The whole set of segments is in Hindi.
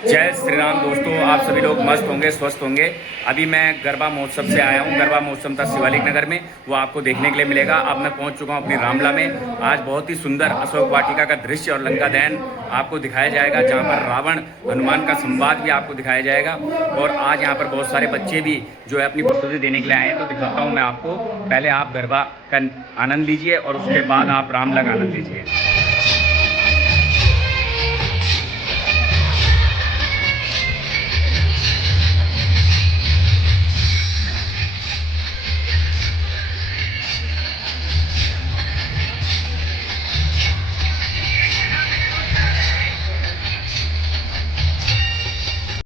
जय श्री राम दोस्तों, आप सभी लोग मस्त होंगे, स्वस्थ होंगे। अभी मैं गरबा महोत्सव से आया हूँ। गरबा महोत्सव था शिवालिक नगर में, वो आपको देखने के लिए मिलेगा। अब मैं पहुँच चुका हूँ अपनी रामला में। आज बहुत ही सुंदर अशोक वाटिका का दृश्य और लंका दहन आपको दिखाया जाएगा, जहाँ पर रावण हनुमान का संवाद भी आपको दिखाया जाएगा। और आज यहाँ पर बहुत सारे बच्चे भी जो है अपनी प्रस्तुति देने के लिए आए हैं, तो दिखाता हूँ मैं आपको। पहले आप गरबा का आनंद लीजिए और उसके बाद आप रामला का आनंद लीजिए।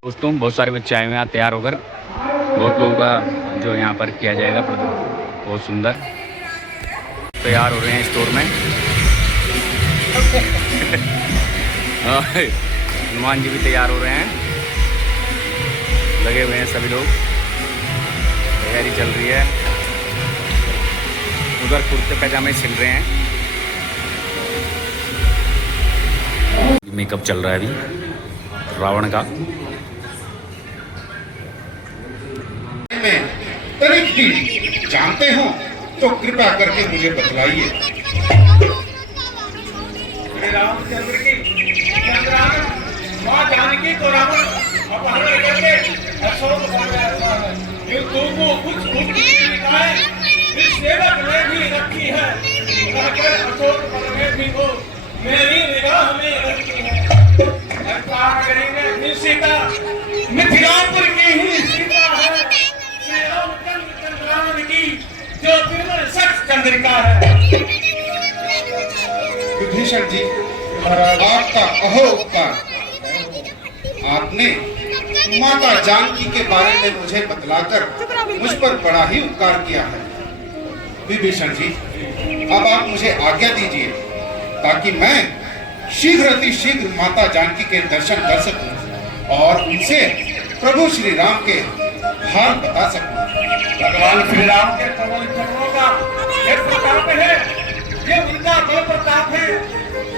दोस्तों बहुत सारे बच्चे आए हुए हैं तैयार होकर। बहुत लोगों का जो यहाँ पर किया जाएगा बहुत सुंदर तैयार हो रहे हैं स्टोर में। हनुमान जी भी तैयार हो रहे हैं, लगे हुए हैं सभी लोग, तैयारी चल रही है। उधर कुर्ते पैजामे सिल रहे हैं। मेकअप चल रहा है अभी रावण का। जानते हो तो कृपया करके मुझे बतलाइए। रामचंद्र की मां जानकी को रावण अपहरण करके अशोक तुमको कुछ इस सेवक ने भी रखी है, अशोक में भी वो मेरी निगाह में रखी है। सीता मिथिलापुर की ही सीता है, श्री रामचंद्र चंद्रावन की जो निर्मल सच चंद्रिका है। विभीषण जी, आपका अहो उपकार। आपने माता जानकी के बारे में मुझे बतलाकर मुझ पर बड़ा ही उपकार किया है। विभीषण जी, अब आप मुझे आज्ञा दीजिए ताकि मैं शीघ्र अतिशीघ्र माता जानकी के दर्शन कर सकूं और उनसे प्रभु श्री राम के हाल बता सकूं। भगवान श्री राम के कमल चरणों का एक प्रताप है, ये उनका बल प्रताप है।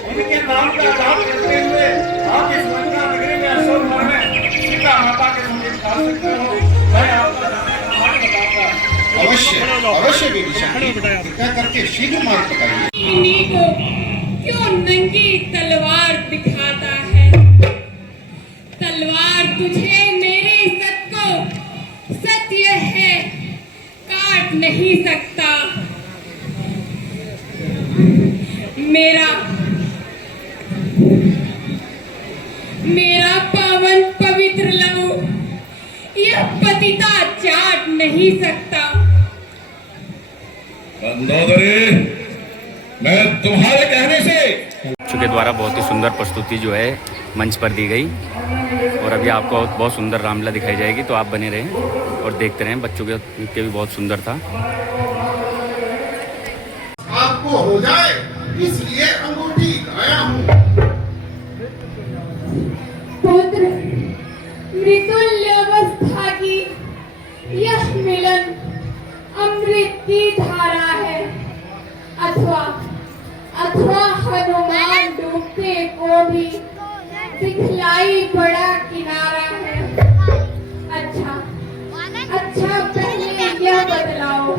उनके नाम का जाप करते हुए आप इस लंका नगरी में अशोक वन में सीता माता के समीप जा सकते हो। मैं आपका मार्ग बताऊंगा। अवश्य अवश्य विभीषण जी, कृपया करके शीघ्र मार्ग बताइए। क्यों नंगी तलवार दिखाता है? तलवार तुझे मेरे सत को सत्य है काट नहीं सकता। मेरा पावन पवित्र लहू यह पतिता चाट नहीं सकता। मंदोदरी, मैं तुम्हारे कहने से बच्चों के द्वारा बहुत ही सुंदर प्रस्तुति जो है मंच पर दी गई। और अभी आपको बहुत सुंदर रामलीला दिखाई जाएगी, तो आप बने रहें और देखते रहें। बच्चों के नृत्य भी बहुत सुंदर था। आपको हो जाए इसलिए अंगूठी लाया हूँ। पुत्र मृतुल्य अवस्था की यह मिलन अमृत की धारा है, अथवा हनुमान डूबते को भी दिखलाई बड़ा किनारा है। अच्छा पहले यह बदलाओ,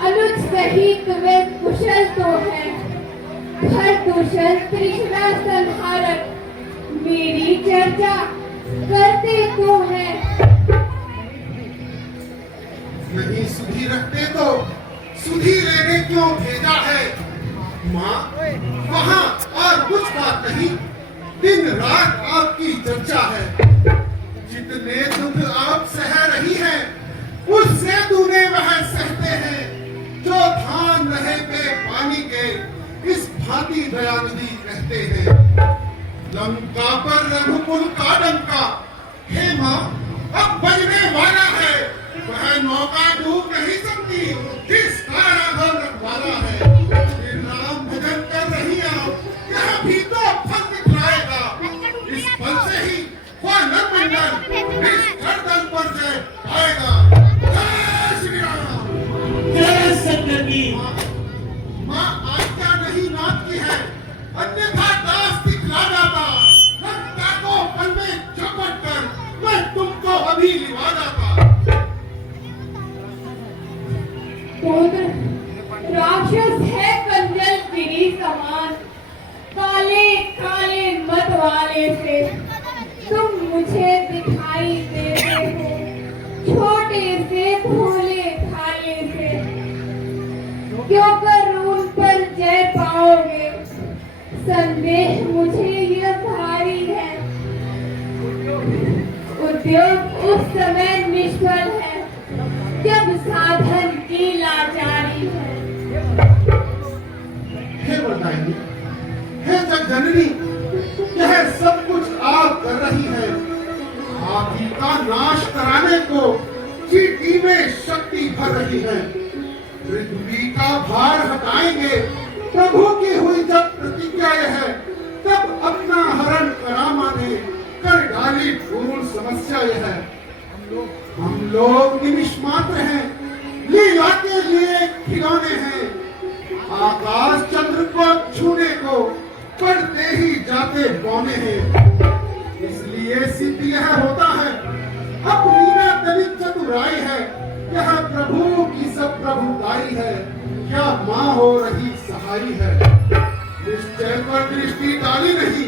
अनुज सहित वे कुशल तो है, भरतुषण तृष्णा संहारक मेरी चर्चा करते तो है। नहीं सुधी रखते तो सुधी लेने क्यों भेजा है? माँ वहाँ और कुछ बात नहीं, दिन रात आपकी चर्चा है। जितने दुख आप सह रही हैं, उससे दूने वह सहते हैं। जो धान रहे पे पानी के इस भांति दयानिधि रहते हैं। लंका पर रघुकुल का डंका, हे माँ अब बजने वाला है। वह नौका डूब नहीं सकती जिसका राघव रखवाला है। राम भजन कर रही आप, यह भी तो फल दिखलाएगा। इस फल से ही वह नरमंडल इस धरतल पर से आएगा। जय श्री राम। जय सत्यकी। माँ आज्ञा नहीं नाथ की है, अन्यथा दास दिखला जाता। लंका को पल में उद्योग उस समय निष्फल है जब साधन की लाचारी है। हे वरदायिनी, हे जगजननी, यह सब कुछ आप कर रही है। आप ही का नाश कराने को चीटी में शक्ति भर रही है। पृथ्वी का भार हटाएंगे प्रभु की हुई जब प्रतिज्ञा यह है, तब अपना हरण करा माने कर डाली पूर्ण समस्या यह है। हम लोग निमिष मात्र हैं, लीला के लिए खिलौने हैं। आकाश चंद्र को छूने को पढ़ते ही जाते पौने हैं। इसलिए सिद्ध यह होता है, अपनी में दलित चतुराई है। यह प्रभु की सब प्रभुताई है, क्या माँ हो रही सहाई है। निश्चय पर दृष्टि डाली नहीं,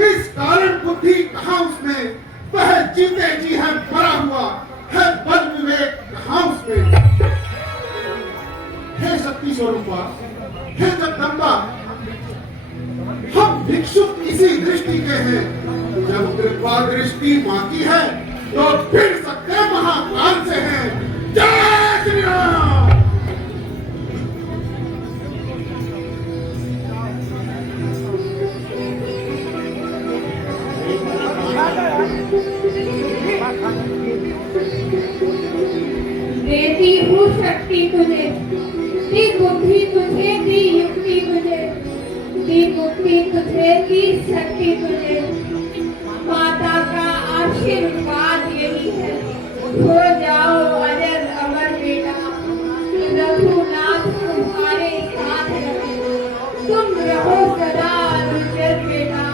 इस कारण बुद्धि कहाँ उसमें। वह जीते जी है भरा हुआ है, बल विवेक कहाँ उसमें। हे शक्ति स्वरूपा, हे जगदम्बा, हम भिक्षुक इसी दृष्टि के हैं। जब कृपा दृष्टि माँ की है तो फिर सकते महाकाल से हैं। जय श्री राम। देती हूँ शक्ति तुझे, दी बुद्धि तुझे, दी युक्ति तुझे, दी मुक्ति तुझे, दी शक्ति तुझे। माता का आशीर्वाद यही है, हो जाओ अजर अमर बेटा। रघुनाथ तुम्हारे साथ रहे, तुम रहो सदा अनुचर बेटा।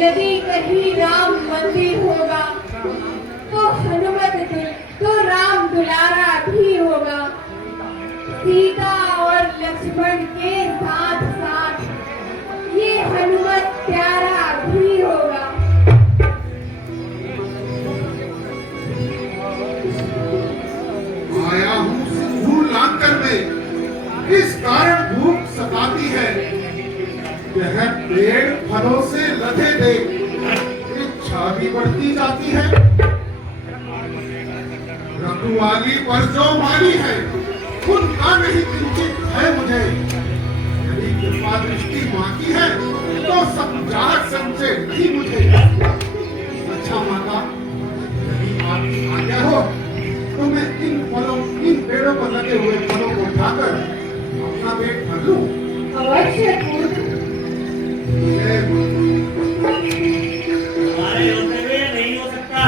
यदि कहीं राम मंदिर होगा तो तो राम दुलारा भी होगा। सीता और लक्ष्मण के साथ साथ ये हनुमत प्यारा भी होगा। आया हूँ सिंधु लांकर में, इस कारण भूख सताती है। यह पेड़ फलों से लदे दे, इच्छा भी बढ़ती जाती है। रघुवाली पर जो माली है, उनका नहीं किंचित है मुझे। यदि कृपा दृष्टि माँ की है तो सब जाग संचय नहीं मुझे। अच्छा माता, यदि आपकी आज्ञा हो तो मैं इन पेड़ों पर लगे हुए फलों को उठाकर अपना पेट भर लूं। अवश्य हमारे होते हुए नहीं हो सकता।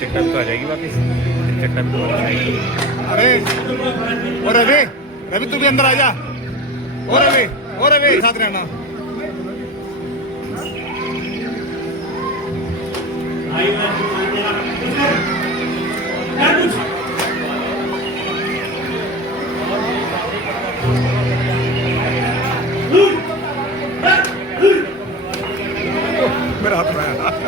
चक्कर तो आ जाएगी वापस, चक्कर तो आ जाएगी। अरे और रवि, रवि तू भी अंदर आ जा। और रवि साथ रहना। मेरा हाथ में आ गया।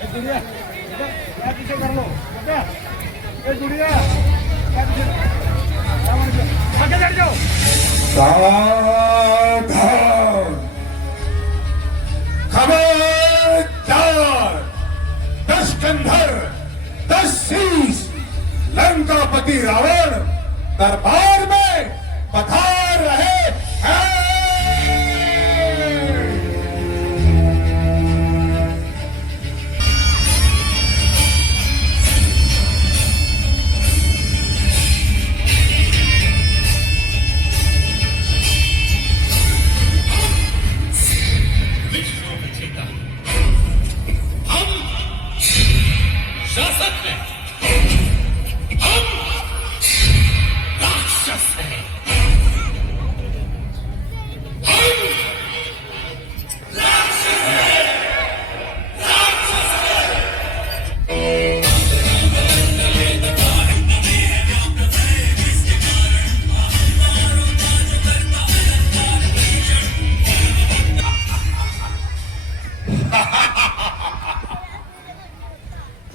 गुड़िया क्या पीछे कर लो ए गुड़िया क्या पीछे आगे चढ़ जाओ सावधान खबरदार 10 कंधर 10 शीश लंकापति रावण दरबार में पधार रहे हैं।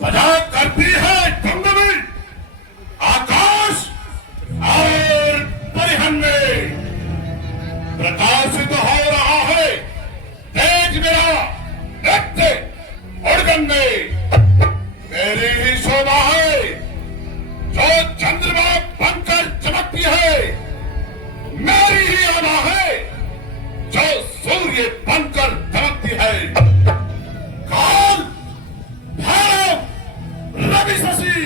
मजाक करती है धुंधली आकाश और परिहन में प्रकाशित हो रहा है तेज मेरा नृत्य उड़गन में मेरी ही शोभा है जो चंद्रमा बनकर चमकती है मेरी ही आभा है जो सूर्य बनकर चमकती है काल रवि शशि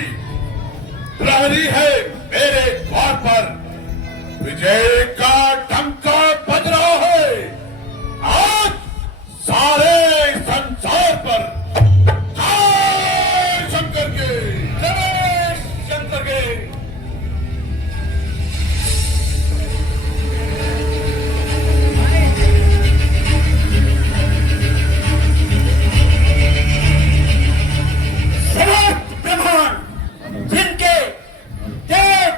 प्रहरी है मेरे द्वार पर विजय का डंका बज रहा है आज सारे संसार पर जय शंकर के जिनके देव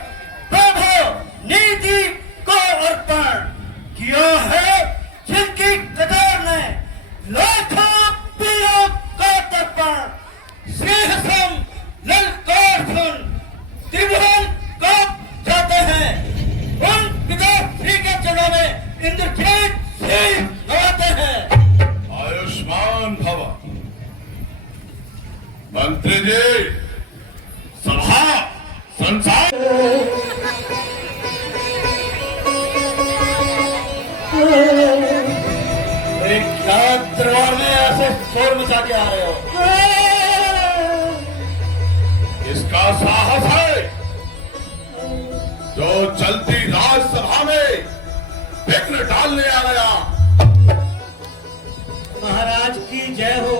प्रभु नीति को अर्पण किया है जिनकी कदर ने लाखों पीरों को तर्पण सिंह सम ललकार सुन त्रिभुवन को जाते हैं उन पिताश्री के चरणों में इंद्रजीत सिंह नवाते हैं। आयुष्मान भव मंत्री जी सभा संसार दरबार में ऐसे शोर मचा के आ रहे हो इसका साहस है जो चलती राज्यसभा में विघ्न डालने आ गया। महाराज की जय हो।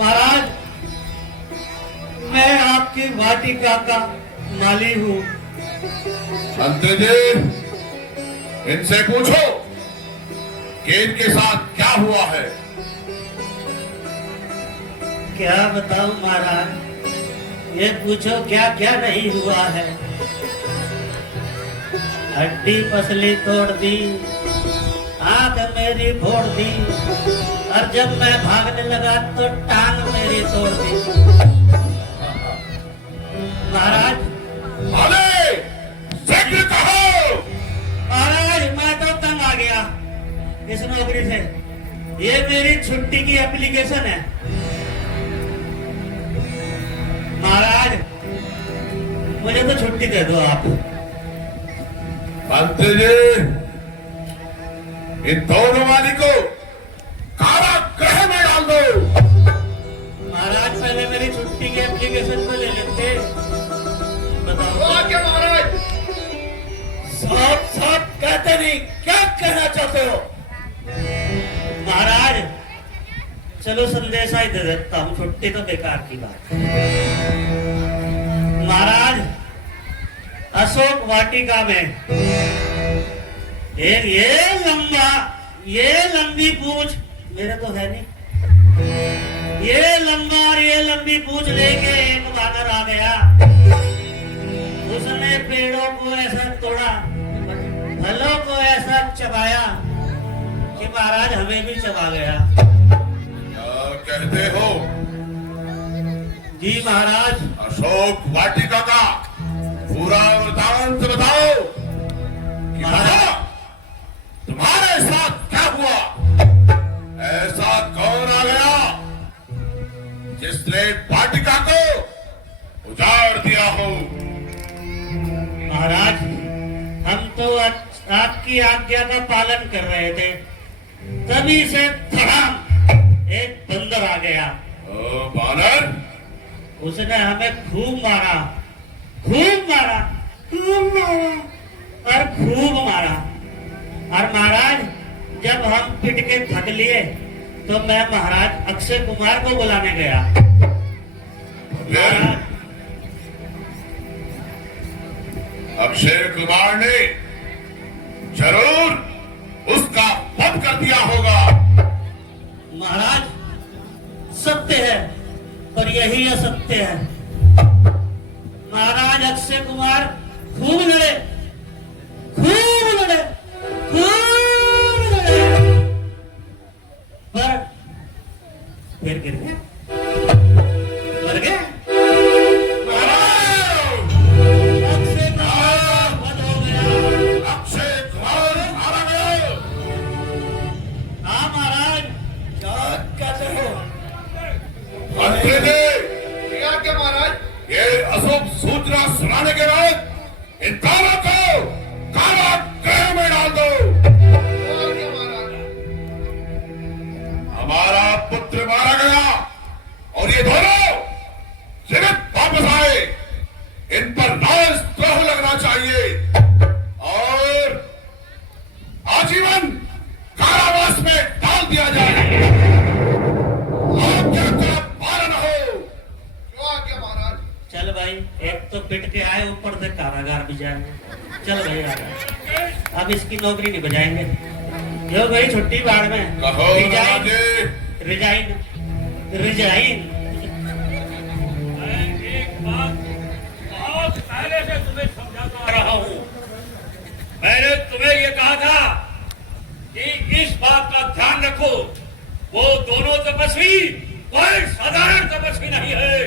महाराज मैं आपकी वाटिका का माली हूँ। मंत्री जी इनसे पूछो कि इनके साथ क्या हुआ है। क्या बताऊं महाराज, ये पूछो क्या क्या नहीं हुआ है। हड्डी पसली तोड़ दी, आंख मेरी फोड़ दी, और जब मैं भागने लगा तो टांग मेरी तोड़ दी। महाराज अरे शीघ्र कहो। महाराज मैं तो तंग आ गया इस नौकरी से। ये मेरी छुट्टी की एप्लीकेशन है। महाराज मुझे तो छुट्टी दे दो आप। मंत्री जी इन दोनों वाली को कारागृह में डाल दो। महाराज पहले मेरी छुट्टी की एप्लीकेशन को ले लेते। बताओ क्या महाराज साफ साफ कहते नहीं, क्या कहना चाहते हो? महाराज चलो संदेशा ही दे देता हूँ, छुट्टी तो बेकार की बात है। महाराज अशोक वाटिका में एक ये लंबी पूंछ, मेरे तो है नहीं, ये लंबा और ये लंबी पूंछ लेके एक बानर आ गया। उसने पेड़ों को ऐसा तोड़ा, फलों को ऐसा चबाया कि महाराज हमें भी चबा गया। क्या कहते हो जी महाराज। अशोक वाटिका का पूरा वृतांत बताओ कि महाराज, तुम्हारे साथ क्या हुआ? ऐसा कौन आ गया जिसने वाटिका को उजाड़ दिया हो? महाराज, हम तो आपकी आज्ञा का पालन कर रहे थे, तभी से धड़ाम एक बंदर आ गया। ओ बानर, उसने हमें खूब मारा, खूब मारा, खूब मारा और खूब मारा। और महाराज, जब हम पिट के थक लिए तो मैं महाराज अक्षय कुमार को बुलाने गया। महाराज, अक्षय कुमार ने जरूर उसका वध कर दिया होगा। महाराज, सत्य है पर यही असत्य है। महाराज, अक्षय कुमार खूब लड़े, खूब लड़े, खूब लड़े, पर फिर गिर गए, मर गए। अक्षय कुमार का वध हो गया। अक्षय कुमार मारा गया। हाँ महाराज, क्या कहते हो? मंत्री जी, क्या महाराज? ये अशुभ सूचना सुनाने के बाद इन दोनों को कारागृह में डाल दो। महाराज, हमारा पुत्र मारा गया और ये दोनों जीवित वापस आए। इन पर राजद्रोह लगना चाहिए और आजीवन कारावास में डाल दिया जाए। आज्ञा का पालन हो। महाराज? चल भाई, एक तो पिट के आए, ऊपर से कारागार भी जाएंगे। चल भाई आगे, अब इसकी नौकरी नहीं बजाएंगे। जो भाई छुट्टी बाढ़ में कहो रिजाइन, राजे। Resign, resign. एक बात बहुत पहले से तुम्हें समझाता आ रहा हूं। मैंने तुम्हें ये कहा था कि इस बात का ध्यान रखो, वो दोनों तपस्वी कोई साधारण तपस्वी नहीं है।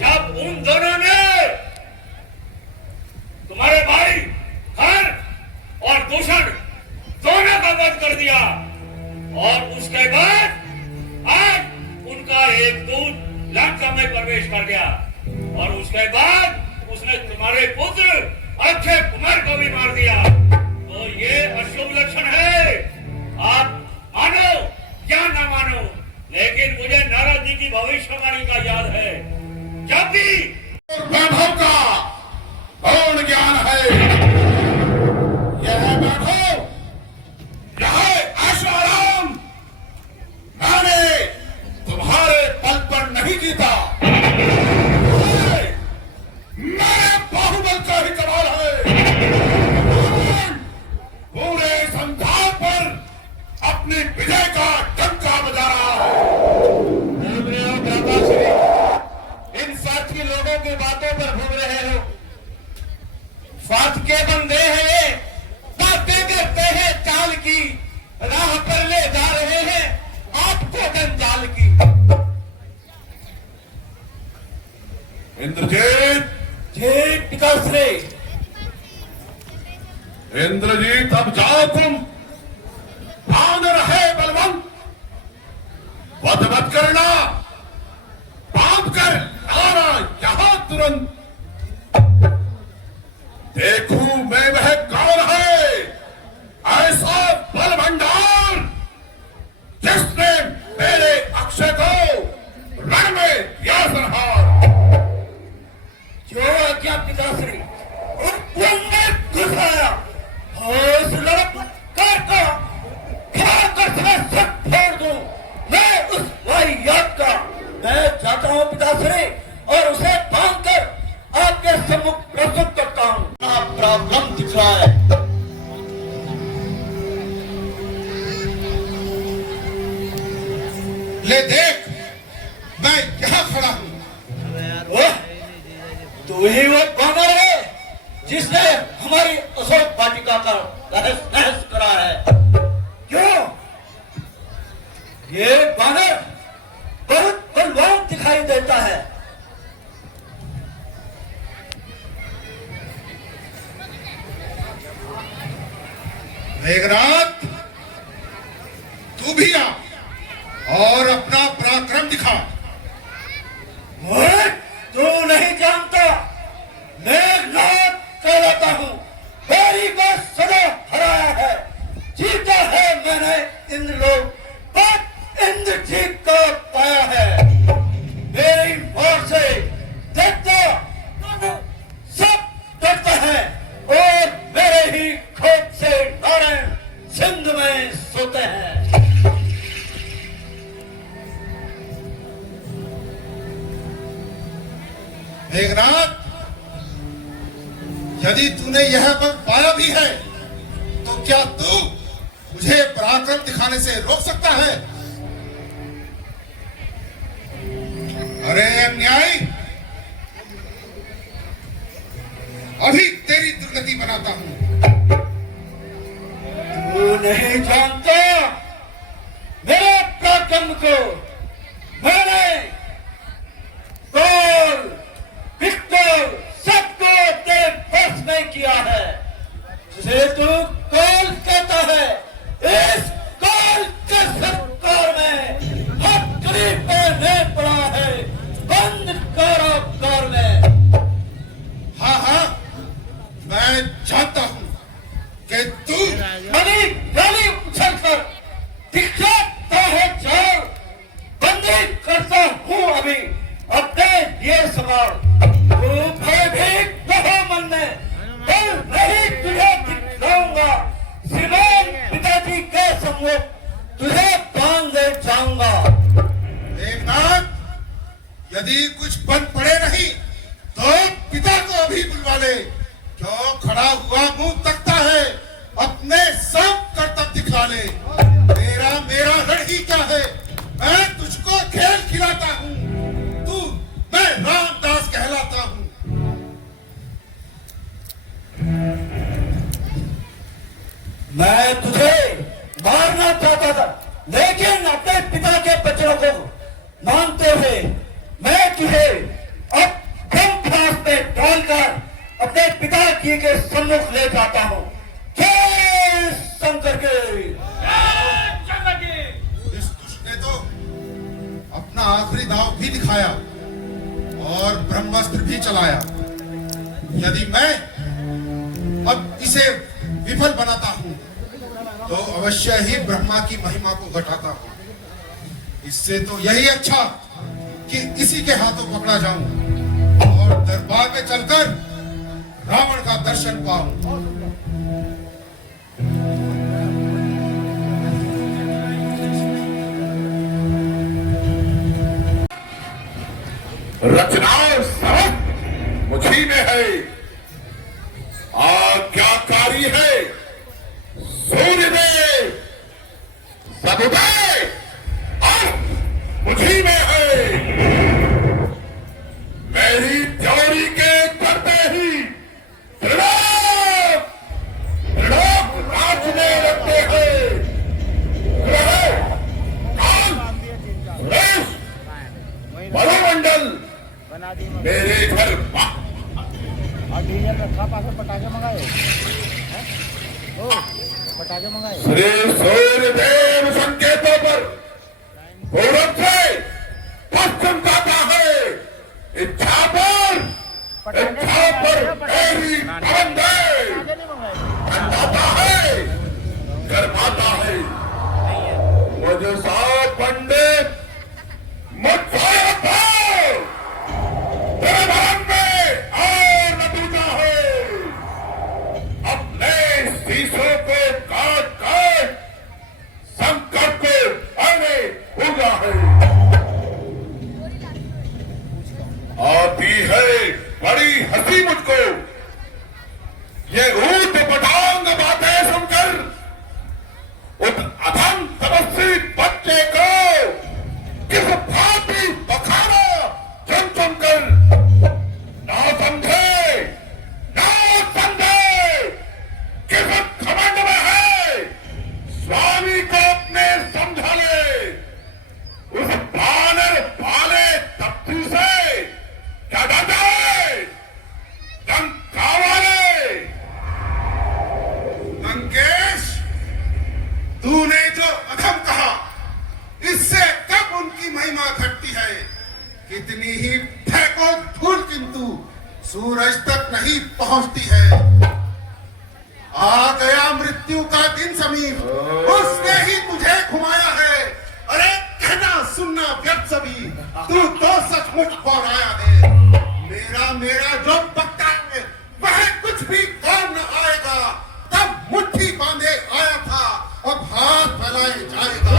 जब उन दोनों ने तुम्हारे भाई हर और दूषण दोनों का वध कर दिया और उसके बाद आज उनका एक दूत लंका में प्रवेश कर गया और उसके बाद उसने तुम्हारे पुत्र अक्षय कुमार को भी मार दिया। तो ये अशुभ लक्षण है। आप मानो या ना मानो, लेकिन मुझे नारद जी की भविष्यवाणी का याद है। जब भी वैभव का गौण ज्ञान है, यह वैभव, यह ऐशोआराम मैंने तुम्हारे बल पर नहीं जीता। मेरे बाहुबल का ही कमाल है। पूरे संसार पर अपनी विजय का डंका बजा रहा है। इन स्वार्थी लोगों की बातों पर घूम रहे हो। स्वार्थ के बंदे हैं ये, बातें करते हैं चाल की, राह पर ले जा रहे हैं आपको जंजाल की। इंद्रजीत, ठीक पिताश्री। इंद्रजीत, अब जाओ तुम। बांधर है बलवंत, वध मत करना। बांध कर लाना यहां तुरंत। देखूं मैं वह कौन है, ऐसा बल भंडार जिसने मेरे अक्षय को रण में दिया संहार। जो आज्ञा पिताश्री। घुसाया होश लड़क करता खाकर सब फोड़ दूं मैं उस वाहियात का। मैं जाता हूं पिताश्री और उसे बांध कर आपके सम्मुख प्रस्तुत करता हूं। आप प्रॉब्लम दिखाए। ले देख, मैं यहाँ खड़ा हूँ। तू ही वो बानर है जिसने हमारी अशोक वाटिका का तहस नहस करा है। क्यों? ये बानर बहुत बलवान दिखाई देता है, मेघनाथ, यदि तूने यह बल पाया भी है तो क्या तू मुझे पराक्रम दिखाने से रोक सकता है? अरे अन्यायी, अभी तेरी दुर्गति बनाता हूं। तू नहीं जानता मेरे पराक्रम को। मैंने गोल पिस्तौल सबको तेरे बस में किया है। जिसे तू गोल कहता है, इस गोल के सरकार में हथकड़ी पहने पड़ा है, बंद कारागार में। हाँ हाँ, मैं जानता हूं कि तू बड़ी गाली उछलकर दिखाता है जाओ। बंदी करता हूँ अभी अपने ये सवाल। तू भयभीत रहो मन में, बल नहीं तुझे दिखलाऊंगा। श्रीमान पिताजी के सम्मुख तुझे बांध ले जाऊंगा। मेघनाथ, यदि कुछ बन पड़े नहीं तो पिता को अभी बुलवा ले। जो खड़ा हुआ मुंह तकता है, अपने सब कर्तव्य दिखला ले। तेरा मेरा रण ही क्या है? मैं तुझको खेल खिलाता हूँ, मैं रामदास कहलाता हूँ। मैं तुझे मारना चाहता था, लेकिन अपने पिता के वचनों को मानते हुए मैं तुझे अब ब्रह्मास्त्र में डालकर अपने पिता जी के सम्मुख ले जाता हूँ। जय शंकर के। इस दुष्ट ने तो अपना आखिरी दांव भी दिखाया और ब्रह्मास्त्र भी चलाया। यदि मैं अब इसे विफल बनाता हूं तो अवश्य ही ब्रह्मा की महिमा को घटाता हूं। इससे तो यही अच्छा कि इसी के हाथों पकड़ा जाऊं और दरबार में चलकर रावण का दर्शन पाऊं। रचनाओं समस्त मुझी में है, आज्ञाकारी है सूर्यदेव। सदुदय अर्थ मुझी में है। मेरी त्योरी के करते ही त्रिलोक नाचने लगते हैं। ग्रह, काल, रेश, वायुमंडल मेरे घर श्री सूर्यदेव संकेतों पर पूरब से पश्चिम जाता है। इच्छा पर मेरी पवन दे ठंडाता है, गर्माता है। मुझे सौ पंडित मुझसे तेरे भाग में और नतीजा है। अपने शीशों को काट काट संकट को पाने होगा है। आती है बड़ी हंसी मुझको ये ऊट पटांग बातें सुनकर। उस अधम तपस्वी बच्चे को किस भांति बखाना चुन चुन कर। ना समझे किस घमंड में है, स्वामी को अपने समझा ले। उस बानर वाले तप्पू से क्या डरता है? लंका वाले। लंकेश, तूने जो अधम कहा, इससे कब उनकी महिमा घटती है। कितनी ही फेंको धूल, किंतु सूरज तक नहीं पहुंचती है। आ गया मृत्यु का दिन समीप, उसने ही तुझे घुमाया है। अरे कहना सुनना व्यर्थ सभी, तू तो सचमुच पौराया है। मेरा जो पक्का है वह कुछ भी काम न आएगा। तब मुट्ठी बांधे आया था, अब हाथ फैलाए जाएगा।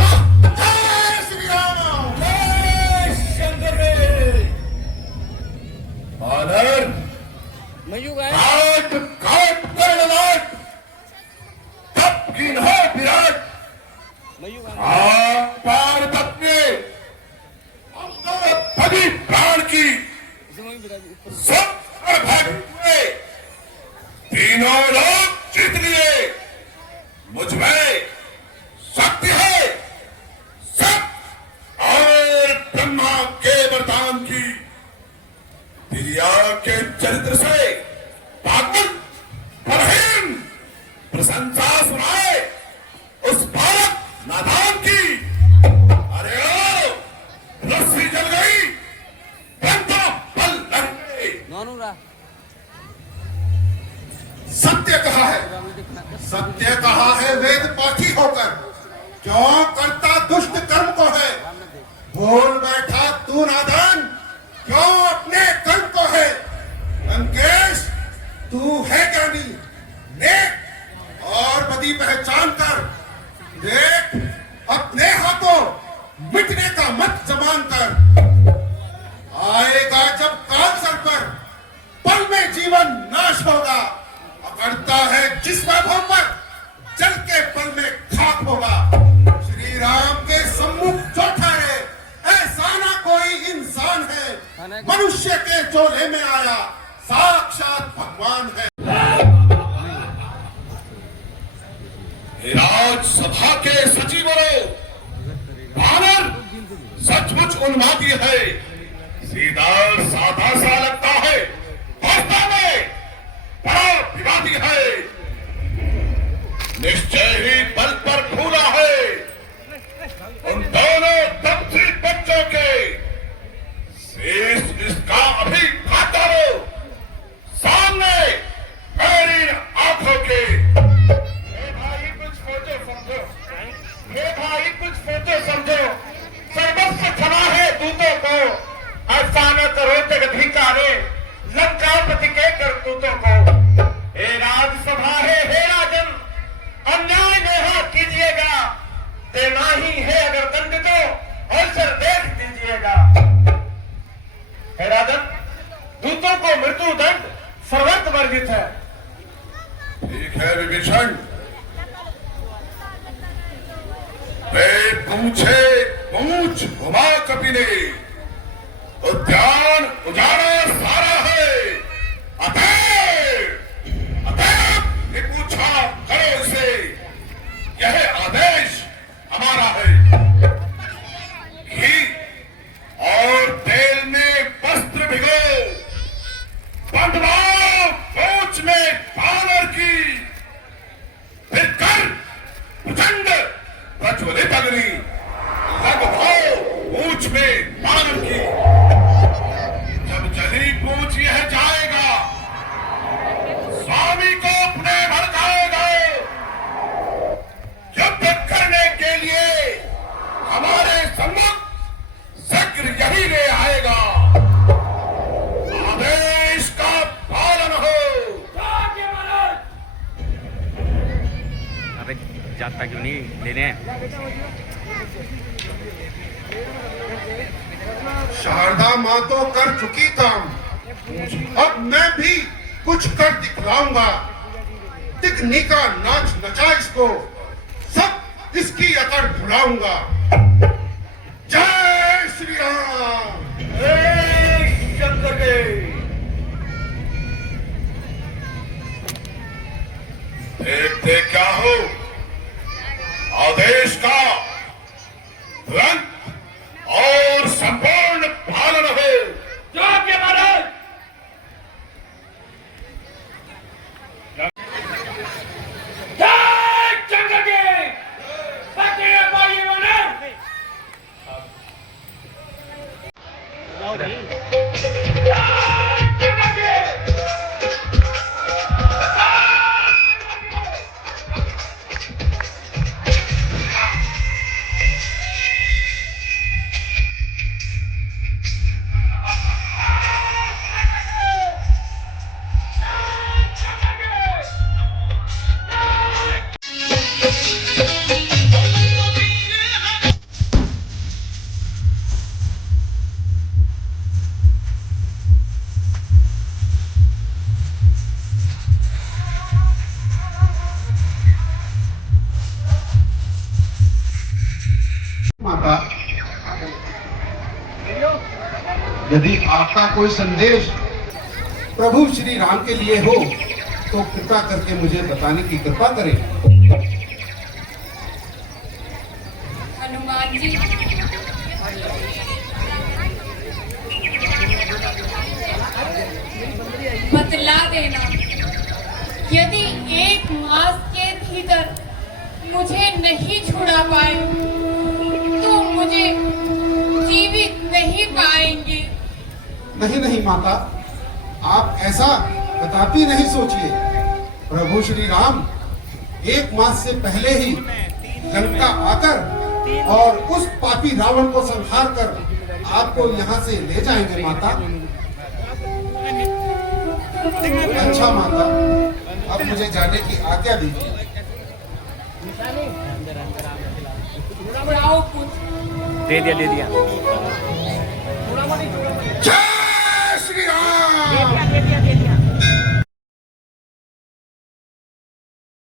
जय श्री राम। जय शंकर। सब भाग हुए, तीनों लोग जीत लिए। मुझ में शक्ति है, सब और ब्रह्मा के वरदान की, दिव्या के चरित्र से पागल बलहीन प्रशंसा सुनाए उस बालक नादान की। अरे ओ, रस्सी जल गई, बंदा बल लग गई। सत्य कहा है, सत्य कहा है वेद पाठी होकर, क्यों करता दुष्ट कर्म को है। बोल बैठा तू नादान, क्यों अपने कर्म को है। लंकेश तू है ज्ञानी, नेक और बदी पहचान कर देख, अपने हाथों मिटने का मत जमान कर। आएगा जब काल सर पर, पल में जीवन नाश होगा। अकड़ता है जिस वैभव पर, जल के पल में खाक होगा। श्री राम के सम्मुख जो ठहरे, ऐसा ना कोई इंसान है। मनुष्य के चोले में आया साक्षात भगवान है। राजसभा के सचिवों, वानर सचमुच उन्मादी है। सीधा साधा सा लगता है, वास्तव में बड़ा विवादी है। निश्चय ही बल पर फूला है। उन दोनों दंभित बच्चों के शेष इसका अभी खाता हो सामने मेरी आंखों के। भाई कुछ फोटो समझो, भाई कुछ फोटो समझो। सर्वस्व क्षमा है दूतों को, ऐसा न करो जगधिकारे लंकापति के करतूतों को। हे राजसभा है, हे राजन, अन्याय नेहा कीजिएगा। देना ही है अगर दंड तो अवसर देख दीजिएगा। हे राजन, दूतों को मृत्यु दंड सर्वत्र वर्जित है। ठीक है विभीषण, वे पूछे पूछ घुमा कपि ने, उद्यान उजाड़ा सारा है। अतएव ये पूछा करो इसे, यह आदेश हमारा है। घी और तेल में वस्त्र भिगो, बंधवाओ पूछ में बानर की, फिर कर प्रचंड प्रज्वलित अग्नि, लगवाओ पूछ में बानर की। जब जली पूछ यह जाएगा, स्वामी को अपने भड़काएगा। युद्ध करने के लिए हमारे सम्मुख शीघ्र यही ले आएगा। आदेश का पालन हो। अबे जाता क्यों नहीं लेने? शारदा माँ तो कर चुकी काम, अब मैं भी कुछ कर दिखलाऊंगा। तिगनी का नाच नचा इसको, सब इसकी अकड़ भुलाऊंगा। जय श्री राम। शंकर के देखते क्या हो, आदेश का तुरंत और संपूर्ण पालन हो। जो के महाराज। जय शंकर के बाकी भाई बने। यदि आपका कोई संदेश प्रभु श्री राम के लिए हो तो कृपा करके मुझे बताने की कृपा करें। हनुमान जी, बतला देना, यदि 1 मास के भीतर मुझे नहीं छुड़ा पाए तो मुझे जीवित नहीं पाएंगे। नहीं नहीं माता, आप ऐसा कदापि नहीं सोचिए। प्रभु श्री राम 1 मास से पहले ही लंका आकर और उस पापी रावण को संहार कर आपको यहाँ से ले जाएंगे माता। अच्छा माता, अब मुझे जाने की आज्ञा दीजिए। जाओ पुत्र। दे दिया